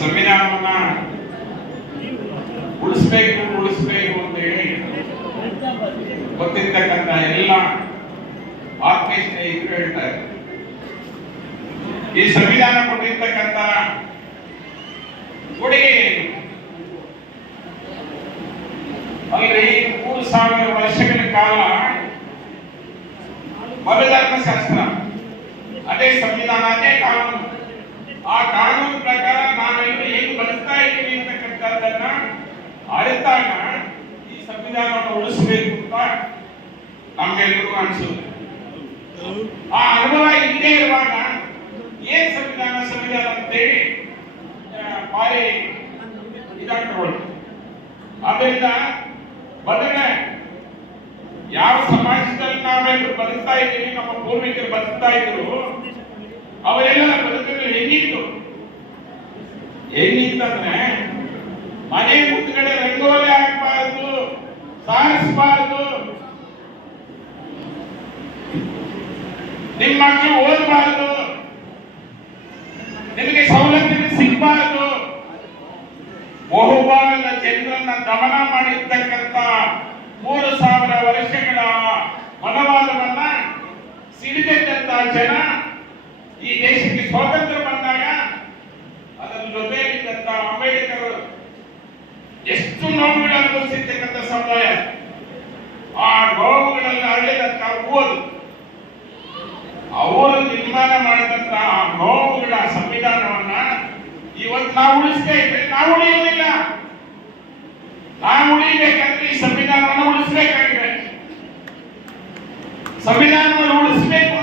ಸಂವಿಧಾನವನ್ನ ಉಳಿಸ್ಬೇಕು ಉಳಿಸ್ಬೇಕು ಅಂತ ಹೇಳಿ ಗೊತ್ತಿರ್ತಕ್ಕಂಥ ಎಲ್ಲ ಆತ್ಮೀಯ ಸ್ನೇಹಿತರು ಹೇಳ್ತಾರೆ. ಈ ಸಂವಿಧಾನ ಕೊಟ್ಟಿರ್ತಕ್ಕಂಥ ಕೊಡುಗೆ ಅಲ್ರಿ, ಮೂರು ಸಾವಿರ ವರ್ಷಗಳ ಕಾಲ ಮತಧರ್ಮ ಶಾಸ್ತ್ರ ಅದೇ ಸಂವಿಧಾನ, ಅದೇ ಕಾನೂನು. ಆ ಕಾನೂನು ಪ್ರಕಾರ ನಾವೆಲ್ಲರೂ ಏನು ಬಳಸ್ತಾ ಇದ್ದೀವಿ ಅಂತಕ್ಕಂಥದ್ದನ್ನ ಅರಿತಾಗ ಈ ಸಂವಿಧಾನವನ್ನು ಉಳಿಸಬೇಕು ಅಂತ ನಮ್ಗೆಲ್ಲರಿಗೂ ಅನಿಸುತ್ತೆ. ಆ ಅನುಭವ ಇಲ್ಲದೆ ಇರುವಾಗ ಏನ್ ಸಂವಿಧಾನ ಸಂವಿಧಾನ ಅಂತೇಳಿ ಹೇಳಿ ಭಾರಿ ಇದಾಗ್ತಗೊಳ್ಳಿ ಆದ್ದರಿಂದ ಬದಲೇ ಯಾವ ಸಮಾಜದಲ್ಲಿ ನಾವೆಲ್ಲರೂ ಬದುಕ್ತಾ ಇದ್ದೀವಿ, ನಮ್ಮ ಪೂರ್ವಿಕರು ಬದುಕ್ತಾ ಇದ್ರು ಅವರೆಲ್ಲ ಬದುಕಲು ಹೆಂಗಿತ್ತು? ಹೆಂಗಿತ್ತಂದ್ರೆ ಮನೆ ಮುಂದ್ಗಡೆ ರಂಗೋಲಿ ಹಾಕ್ಬಾರ್ದು, ಸಾರಿಸಬಾರ್ದು. ನಿಮ್ಮ ಮಕ್ಕಳು ಓದಬಾರ್ದು. ನಿಮಗೆ ಸೌಲಭ್ಯ ಸಿಗಬಾರದು. ಬಹುಭಾಗದ ಜನರನ್ನ ದಮನ ಮಾಡಿರ್ತಕ್ಕಂಥ ಮೂರು ಸಾವಿರ ವರ್ಷಗಳ ಮನವಾದವನ್ನ ಸಿಡಿದಂತ ಜನ ಈ ದೇಶಕ್ಕೆ ಸ್ವಾತಂತ್ರ್ಯ ಬಂದಾಗ ಅದರ ಜೊತೆಯಲ್ಲಿದ್ದಂತ ಅಂಬೇಡ್ಕರ್ ಎಷ್ಟು ನೋವುಗಳು ಅನುಭವಿಸಿರ್ತಕ್ಕಂಥ ಸಮುದಾಯ, ಆ ನೋವುಗಳನ್ನು ಅರಳಿದಂತ ಓದು ಅವರು ನಿರ್ಮಾಣ ಮಾಡಿದಂತ ಆ ನೋವುಗಳ ಸಂವಿಧಾನವನ್ನ ಇವತ್ತು ನಾವು ಉಳಿಸ್ತಾ ಇದ್ರೆ ನಾವು ಉಳಿಯೋದಿಲ್ಲ ನಾವು ಉಳಿಬೇಕಂದ್ರೆ ಈ ಸಂವಿಧಾನವನ್ನು ಉಳಿಸ್ಬೇಕಾಗಿದೆ. ಸಂವಿಧಾನವನ್ನು ಉಳಿಸ್ಬೇಕು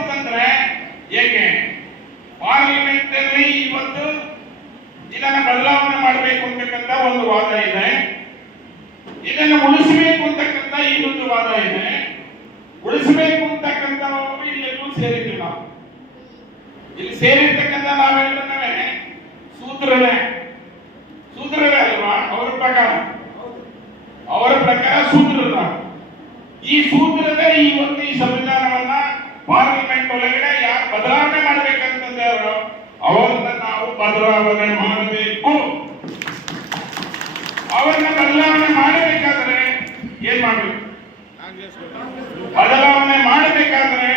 ಇದನ್ನ ಬದಲಾವಣೆ ಮಾಡಬೇಕು ಅಂತಕ್ಕಂಥ ಒಂದು ವಾದ ಇದೆ. ಇದನ್ನು ಉಳಿಸಬೇಕು ಅಂತಕ್ಕಂಥ ಇನ್ನೊಂದು ವಾದ ಇದೆ. ಉಳಿಸಬೇಕು ಅಂತಕ್ಕಂಥವರು ಇಲ್ಲೆಲ್ಲೂ ಸೇರಿದ್ದೀವಿ ನಾವು ಇಲ್ಲಿ ಸೇರಿರ್ತಕ್ಕಂಥ ನಾವೆಲ್ಲನೇ ಸೂತ್ರನೇ. ಸೂತ್ರವೇ ಅಲ್ವಾ? ಅವರ ಪ್ರಕಾರ. ಅವರ ಪ್ರಕಾರ ಸೂತ್ರ ಈ ಸೂತ್ರದ ಈ ಸಂವಿಧಾನವನ್ನ ಪಾರ್ಲಿಮೆಂಟ್ ಒಳಗಡೆ ಯಾರು ಬದಲಾವಣೆ ಮಾಡ್ಬೇಕಂತಂದ್ರೆ ಅವರು ಅವರನ್ನ ನಾವು ಮಾಡಬೇಕು ಅವರನ್ನ ಬದಲಾವಣೆ ಮಾಡಬೇಕಾದ್ರೆ ಏನ್ ಮಾಡಬೇಕು? ಬದಲಾವಣೆ ಮಾಡಬೇಕಾದ್ರೆ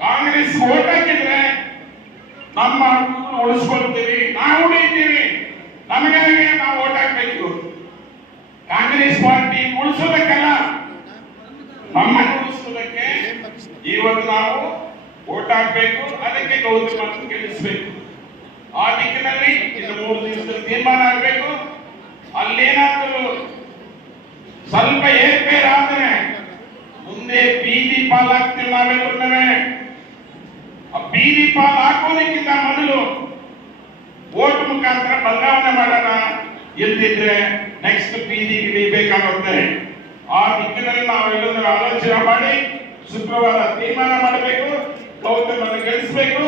ಕಾಂಗ್ರೆಸ್ ಓಟ್ ಹಾಕಿದ್ರೆ ನಮ್ಮ ಉಳಿಸ್ಕೊಳ್ತೀವಿ. ನಾವು ಉಳಿತೀವಿ. ನಮಗಾಗಿ ನಾವು ಓಟ್ ಹಾಕ್ಬೇಕು. ಕಾಂಗ್ರೆಸ್ ಪಾರ್ಟಿ ಉಳಿಸೋದಕ್ಕಲ್ಲ. ನಮ್ಮನ್ನು ಉಳಿಸೋದಕ್ಕೆ ಇವತ್ತು ನಾವು ಓಟ್ ಹಾಕ್ಬೇಕು, ಅದಕ್ಕೆ ಗೌರವ ಗೆಲ್ಲಿಸ್ಬೇಕು. ಆ ದಿಕ್ಕಿನಲ್ಲಿ ಇನ್ನು ಮೂರು ದಿವಸದಲ್ಲಿ ತೀರ್ಮಾನ ಆಗಬೇಕು. ಅಲ್ಲೇನಾದರೂ ಸ್ವಲ್ಪ ಏರ್ಪೇರ್ ಆದ್ರೆ ಮುಂದೆ ಬೀದಿ ಪಾಲಾಗ್ತಿಲ್ಲ ನಾವೆಲ್ಲರೇ ಆ ಬೀದಿ ಪಾಲ್ ಹಾಕೋದಕ್ಕಿಂತ ಮೊದಲು ಓಟ್ ಮುಖಾಂತರ ಬದಲಾವಣೆ ಮಾಡೋಣ ಎಂದಿದ್ರೆ ನೆಕ್ಸ್ಟ್ ಬೀದಿ ಬೇಕಾಗುತ್ತೆ ಆ ದಿಕ್ಕಿನಲ್ಲಿ ನಾವೆಲ್ಲರೂ ಆಲೋಚನೆ ಮಾಡಿ, ಶುಕ್ರವಾರ ತೀರ್ಮಾನ ಮಾಡಬೇಕು. ಗೌತಮನ್ನು ಗೆಲ್ಲಿಸಬೇಕು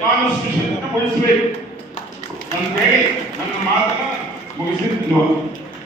ಕಾನ್ಸ್ಟಿಟ್ಯೂಷನ್ ಉಳಿಸಬೇಕು. ಅಂತ ಹೇಳಿ ನನ್ನ ಮಾತನ್ನ ಮುಗಿಸಿದ್ದು